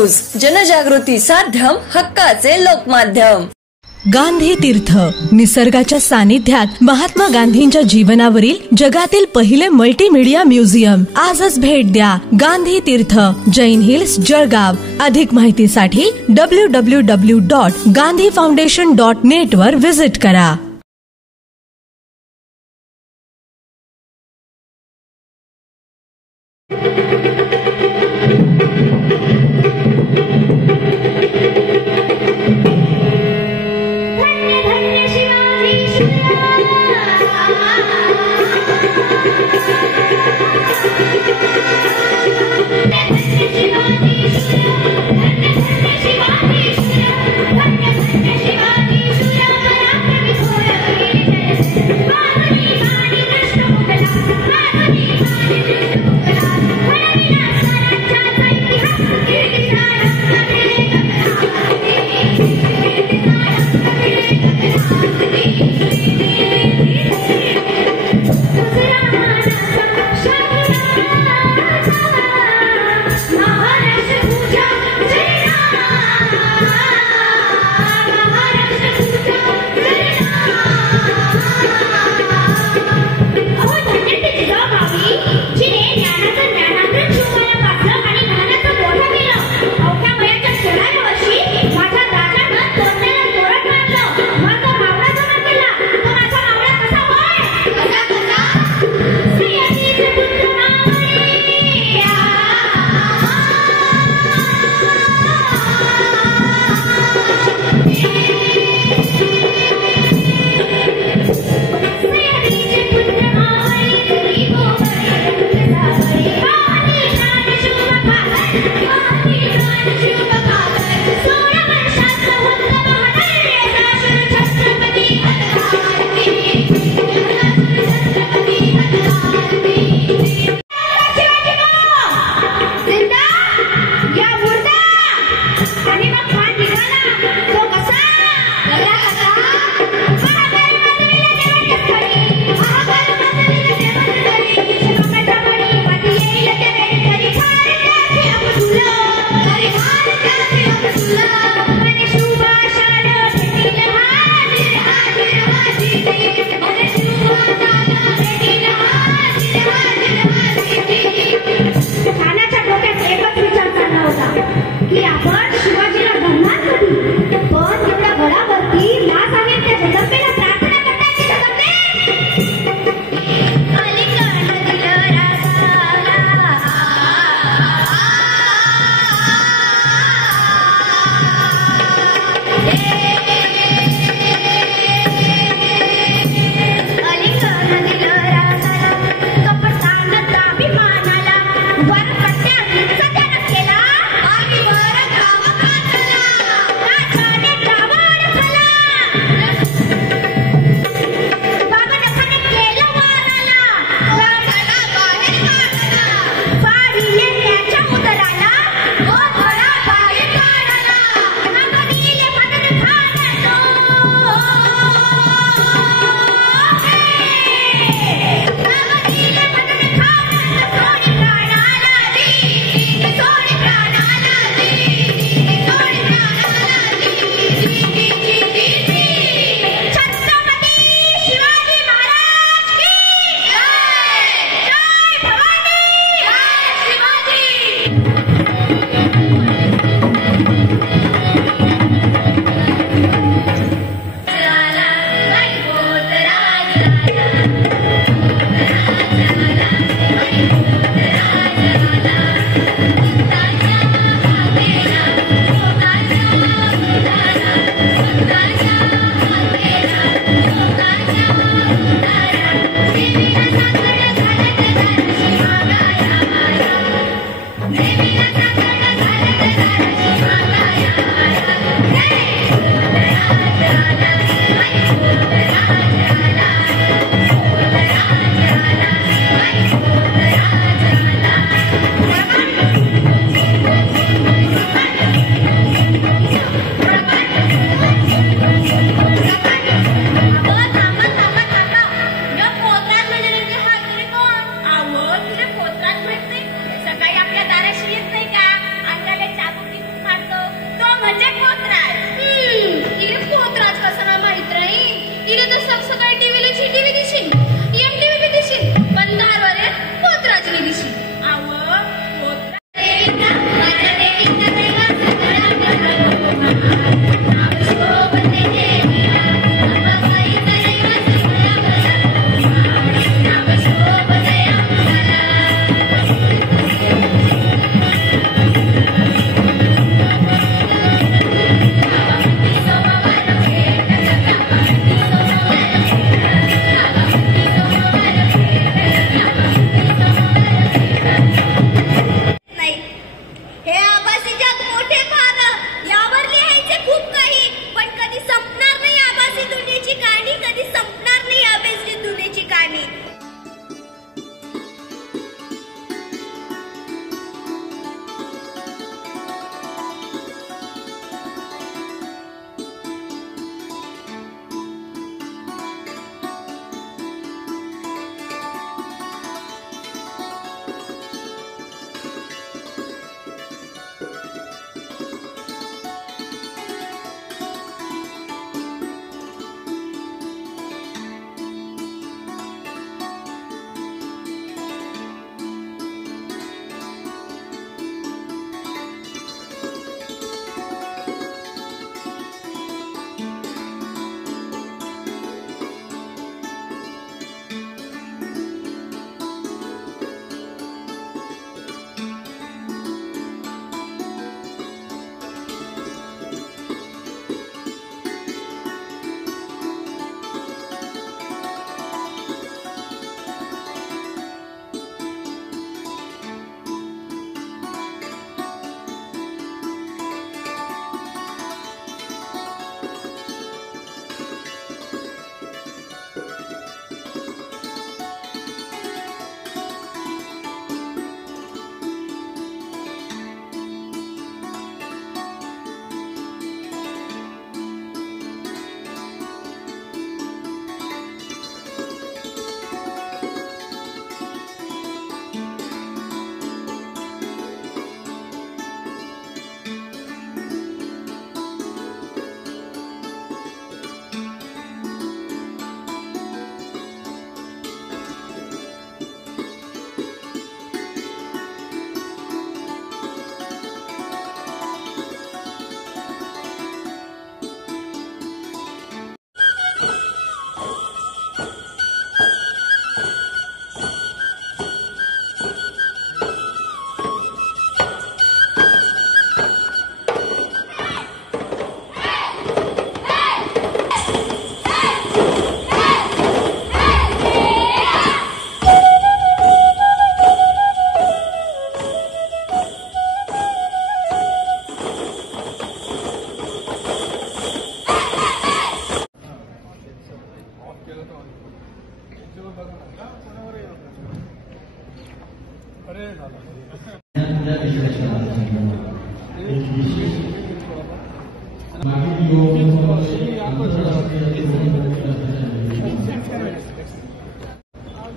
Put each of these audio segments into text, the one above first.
News, जनजागृती साध्यम, हक्काचे लोकमाध्यम. गांधी तीर्थ, निसर्गाच्या सानिध्यात महात्मा गांधींच्या जीवनावरील जगातील पहिले मल्टीमीडिया म्युझियम. आजच भेट द्या. गांधी तीर्थ, जैन हिल्स, जळगाव. अधिक माहितीसाठी www.gandhifoundation.net वर विजिट करा.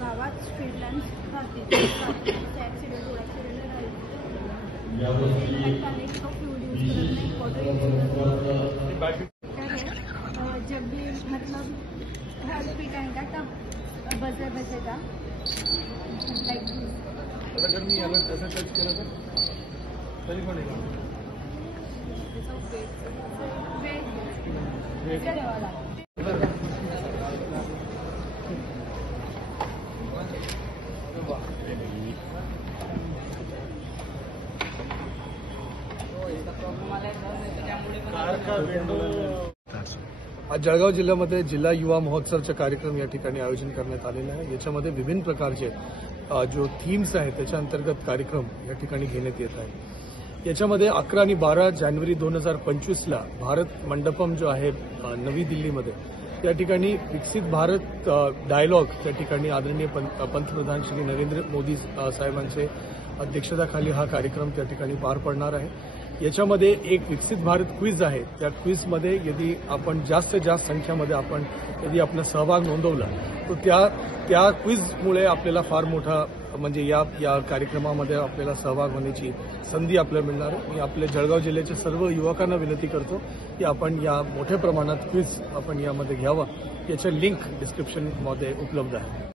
गावात स्ट्रीट लॅम्प्स ऍक्सिडेंट जब भी मतलब हर स्पीड आएगा तब बजेगा लाइक अगर मी याला तसं टच केलं तर तरी पण आज जळगाव जिल्ह्यामध्ये जिल्हा युवा महोत्सवचे कार्यक्रम या ठिकाणी आयोजन करण्यात आलेले आहे. याच्यामध्ये विभिन्न प्रकारचे जो थीम्स आहेत त्याच्या अंतर्गत कार्यक्रम या ठिकाणी घेण्यात येत आहे. याच्यामध्ये 11 आणि 12 जानेवारी 2025ला भारत मंडपम जो आहे नवी दिल्लीमध्ये त्या ठिकाणी विकसित भारत डायलॉग त्या ठिकाणी आदरणीय पंतप्रधान श्री नरेंद्र मोदी साहेबांचे अध्यक्षतेखाली हा कार्यक्रम त्या ठिकाणी पार पडणार आहे. याच्यामध्ये एक विकसित भारत क्विज आहे. त्या क्विजमध्ये यदि आपण जास्तीत जास्त संख्येमध्ये आपण यदि आपला सहभाग नोंदवला तर त्या क्विजमुळे आपल्याला फार मोठा म्हणजे या कार्यक्रमामध्ये आपल्याला सहभाग होण्याची संधी आपल्याला मिळणार आहे. मी आपल्या जळगाव जिल्ह्याच्या सर्व युवकांना विनंती करतो की आपण या मोठ्या प्रमाणात क्विज आपण यामध्ये घ्यावा. याच्या लिंक डिस्क्रिप्शनमध्ये उपलब्ध आहे.